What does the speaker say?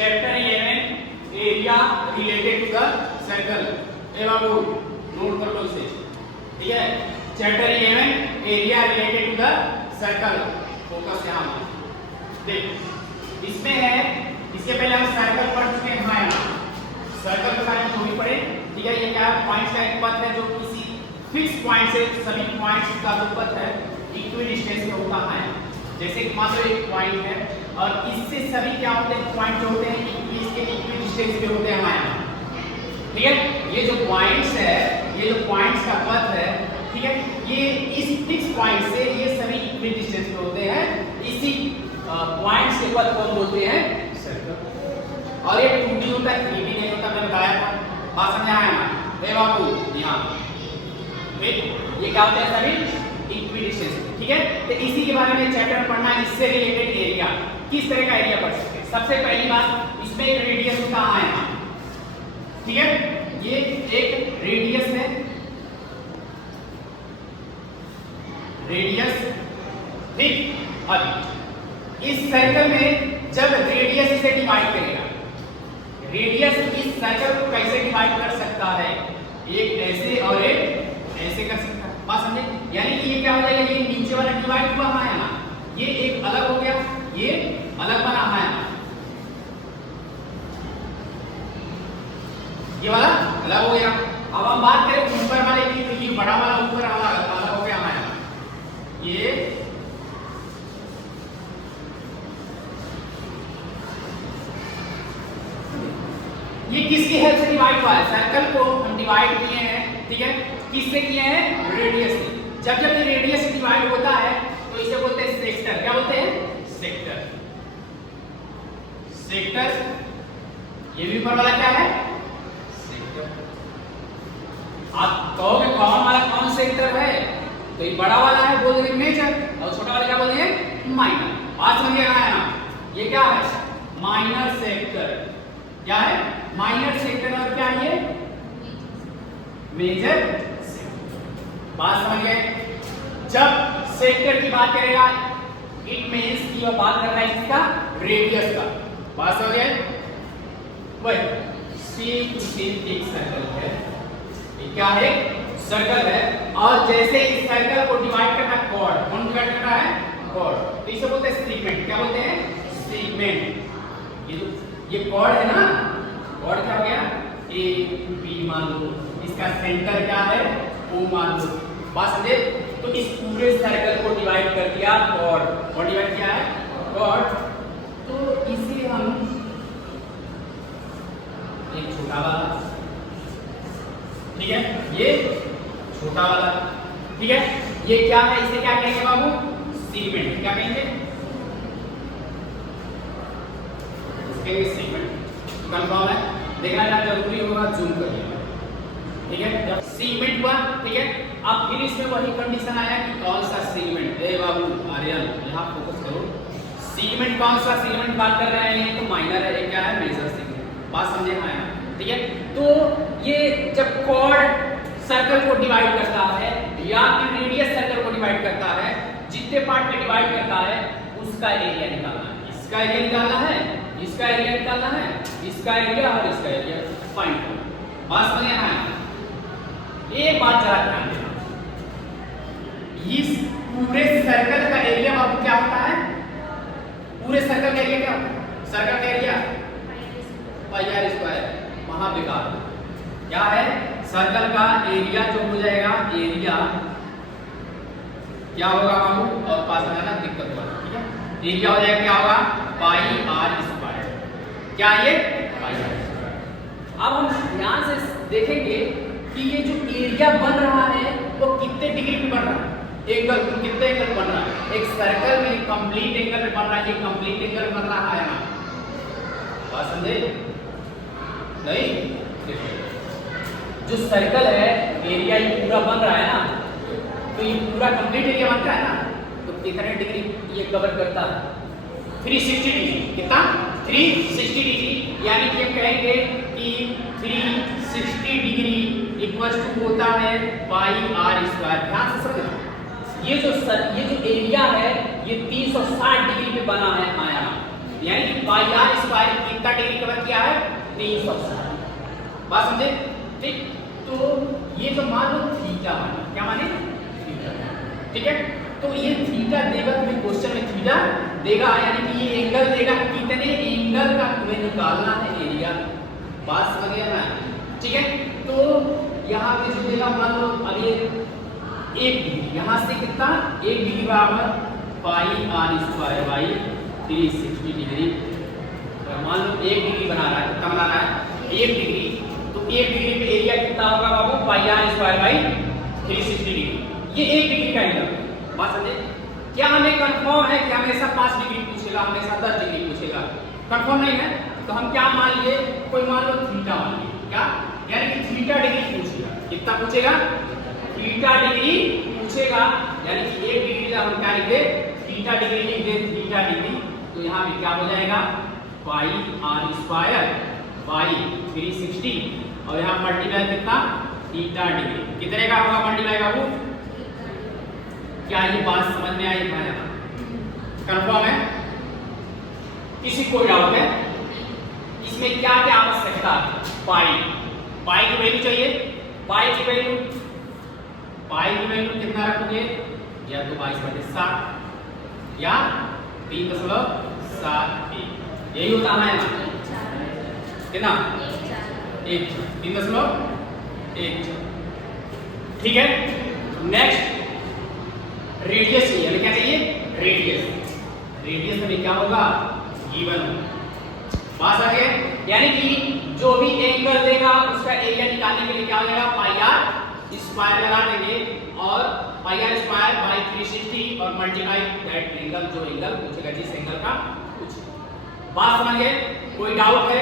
Chapter 11 area related to the circle. ए बाबू note कर लो इसे, ठीक है। Chapter 11 area related to the circle, focus यहाँ देख। इसमें है, इसके पहले हम सर्कल पढ़ चुके हैं। हाँ यहाँ सर्कल के बारे में जो भी पढ़े, ठीक है। ये क्या पॉइंट्स का एक पथ है जो किसी फिक्स पॉइंट से सभी पॉइंट्स का जो पथ है इक्वल डिस्टेंस में होता है। जैसे कि मान लो एक पॉइंट है और इससे सभी क्या होते हैं, पॉइंट जो होते हैं इसके इक्वल डिस्टेंस पे होते हैं हमारे यहाँ, ठीक है। ये जो पॉइंट्स है, ये जो पॉइंट्स का पथ है, ठीक है, ये इस फिक्स पॉइंट से ये सभी इक्वल डिस्टेंस पे होते हैं। इसी पॉइंट्स के पथ को बोलते हैं सर्कल। और ये 2D होता है, 3D नहीं होता, मैंने बताया था। बात समझ आया ना? ए बाबू यहाँ ये क्या होता है, सभी इक्वल डिस्टेंस, ठीक है। तो इसी के बारे में चैप्टर में पढ़ना है। इससे रिलेटेड एरिया, किस तरह का एरिया पढ़ सकते हैं। सबसे पहली बात, इसमें एक रेडियस होता है यहाँ, ठीक है। ये एक रेडियस है, रेडियस, ठीक। अब इस सर्कल में जब रेडियस इसे डिवाइड करेगा, रेडियस इस सर्कल को कैसे डिवाइड कर सकता है, एक ऐसे और एक ऐसे कर सकता है। बात समझे? यानी कि ये क्या हो जाएगा, ये नीचे वाला डिवाइड हुआ है ना, ये एक अलग हो गया, ये अलग बना है ना, ये वाला अलग हो गया। अब हम बात करें ऊपर वाले की, तो ये बड़ा वाला ऊपर वाला अलग हो गया हमारा, ये किसकी हेल्प से डिवाइड हुआ है, सर्कल को हम डिवाइड किए हैं, ठीक है। किससे किए हैं, रेडियस से। जब जब ये रेडियस से डिवाइड होता है तो इसे बोलते हैं सेक्टर। क्या बोलते हैं, सेक्टर, सेक्टर। ये भी ऊपर वाला क्या है, सेक्टर। आप कहोगे कौन वाला कौन सेक्टर है, तो ये बड़ा वाला है, बोल देंगे मेजर, और छोटा वाला क्या बोल देंगे, माइनर। बात समझिएगा ना, ये क्या है, माइनर सेक्टर। क्या है, माइनर सेक्टर। और क्या है, ये मेजर सेक्टर। बात समझ गए? जब सेक्टर की बात करेगा, इट मींस कि वह बात कर रहा है इसका रेडियस का। बात समझ गए? वही सी एक सर्कल है, ये क्या है, सर्कल है। और जैसे इस सर्कल को डिवाइड करना है कॉर्ड, कौन डिवाइड कर रहा है, कॉर्ड, तो इसे बोलते हैं सेगमेंट। क्या बोलते हैं, सेगमेंट। ये कॉर्ड है ना, कॉर्ड क्या हो गया, ए बी मान लो, इसका सेंटर क्या है, ओ मान लो। बात समझे? तो इस पूरे सर्कल को डिवाइड कर दिया कॉर्ड, और डिवाइड किया है कॉर्ड। तो इसे हम एक छोटा वाला, ठीक है, ये छोटा वाला, ठीक है। ये क्या है, इसे क्या कहेंगे बाबू, सेगमेंट। क्या कहेंगे, सेगमेंट। कंफर्म है? देखना ना जरूरी होगा, जूम करिएगा, ठीक है। जब सेगमेंट हुआ, ठीक है, अब फिर इसमें वही कंडीशन आया कि कौन सा सेगमेंट। ए बाबू आर्यन यहाँ फोकस करो, सेगमेंट कौन सा सेगमेंट बात कर रहे हैं, ये तो माइनर है, ये क्या है, मेजर सेगमेंट। बात समझे आया, ठीक है। तो ये जब कॉर्ड सर्कल को डिवाइड करता है या फिर रेडियस सर्कल को डिवाइड करता है, जितने पार्ट में डिवाइड करता है उसका एरिया निकालना है। इसका एरिया निकालना है, इसका एरिया निकालना है, इसका एरिया और इसका एरिया फाइंड करना। बात समझ आया? एक बात जरा ध्यान देना, इस पूरे सर्कल का एरिया बाबू क्या होता है, पूरे सर्कल का एरिया क्या होता है, सर्कल का area pi are square. Mahavikas क्या है, सर्कल का एरिया जो हो जाएगा, एरिया क्या होगा बाबू, और पास में जाना दिक्कत होगा, ठीक है। एरिया हो जाएगा क्या होगा, पाई आर स्क्वायर। क्या ये, पाई आर स्क्वायर। अब हम ध्यान से देखेंगे कि ये जो एरिया बन रहा है वो कितने डिग्री पे बन रहा है, एंगल कितने एंगल बन रहा है, एक सर्कल में कंप्लीट एंगल में बन रहा है, ये कंप्लीट एंगल बन रहा है ना। बात समझे नहीं? जो सर्कल है एरिया ये पूरा बन रहा है ना, तो ये पूरा कंप्लीट एरिया बनता है ना, तो कितने डिग्री ये कवर करता है, 360 डिग्री। कितना, 360 डिग्री। यानी कि हम कहेंगे कि 360 डिग्री इक्वल टू होता है पाई आर स्क्वायर। ध्यान से समझना, ये जो एरिया है ये 360 डिग्री पे बना है हमारा, यानी कि पाई आर स्क्वायर कितना डिग्री कवर किया है? 360। बात समझे? ठीक, तो ये तो मान लो थीटा माने, क्या माने? थीटा। ठीक है, तो ये थीटा देगा तुम्हें, क्वेश्चन में थीटा देगा, यानी कि ये एंगल देगा, कितने एंगल का तुम्हें निकालना है एरिया। बात समझ गया ना? ठीक है, तो यहाँ पे जो देगा मान लो अब ये 1 डिग्री, यहाँ से कितना? 1 डिग्री बराबर पाई आर स्क्वायर बाई 360 डिग्री। मान लो 1 डिग्री बना रहा है, कितना बना रहा है? 1 डिग्री, तो 1 डिग्री पे एरिया कितना होगा बाबू? पाई आर स्क्वायर बाई 360 डिग्री। ये 1 डिग्री का एंगल। बात समझे? क्या हमें कंफर्म है कि हमेशा 5 डिग्री पूछेगा, हमेशा 10 डिग्री पूछेगा? कंफर्म नहीं है, तो हम क्या मान लिए? कोई मान लो थीटा मान लिए, क्या? यानी कि थीटा डिग्री पूछेगा। कितना पूछेगा? थीटा डिग्री पूछेगा, यानी कि 1 डिग्री का हम क्या लिख दे? थीटा डिग्री लिख दे, थीटा डिग्री। तो यहाँ पे क्या हो जाएगा? पाई आर स्क्वायर बाई 360, और यहाँ मल्टीप्लाई कितना? Theta degree. कितने का होगा मल्टीप्लाई बाबू? क्या ये बात समझ में आई है? कंफर्म है? किसी को डाउट है? इसमें क्या क्या आवश्यकता है? पाई की वैल्यू चाहिए। पाई की वैल्यू कितना रखोगे? या तो 22/7 या 3.71, यही होता है ना? कितना? 3.14। ठीक है, नेक्स्ट रेडियस चाहिए। हमें क्या चाहिए? रेडियस में क्या होगा? गिवन। बात आ गया, यानी कि जो भी एंगल देगा उसका एरिया निकालने के लिए क्या हो जाएगा? पाई आर स्क्वायर लगा देंगे, और पाई आर स्क्वायर बाई 360 और मल्टीप्लाई दैट एंगल, जो एंगल पूछेगा, जिस एंगल का कुछ। बात समझ गए? कोई डाउट है?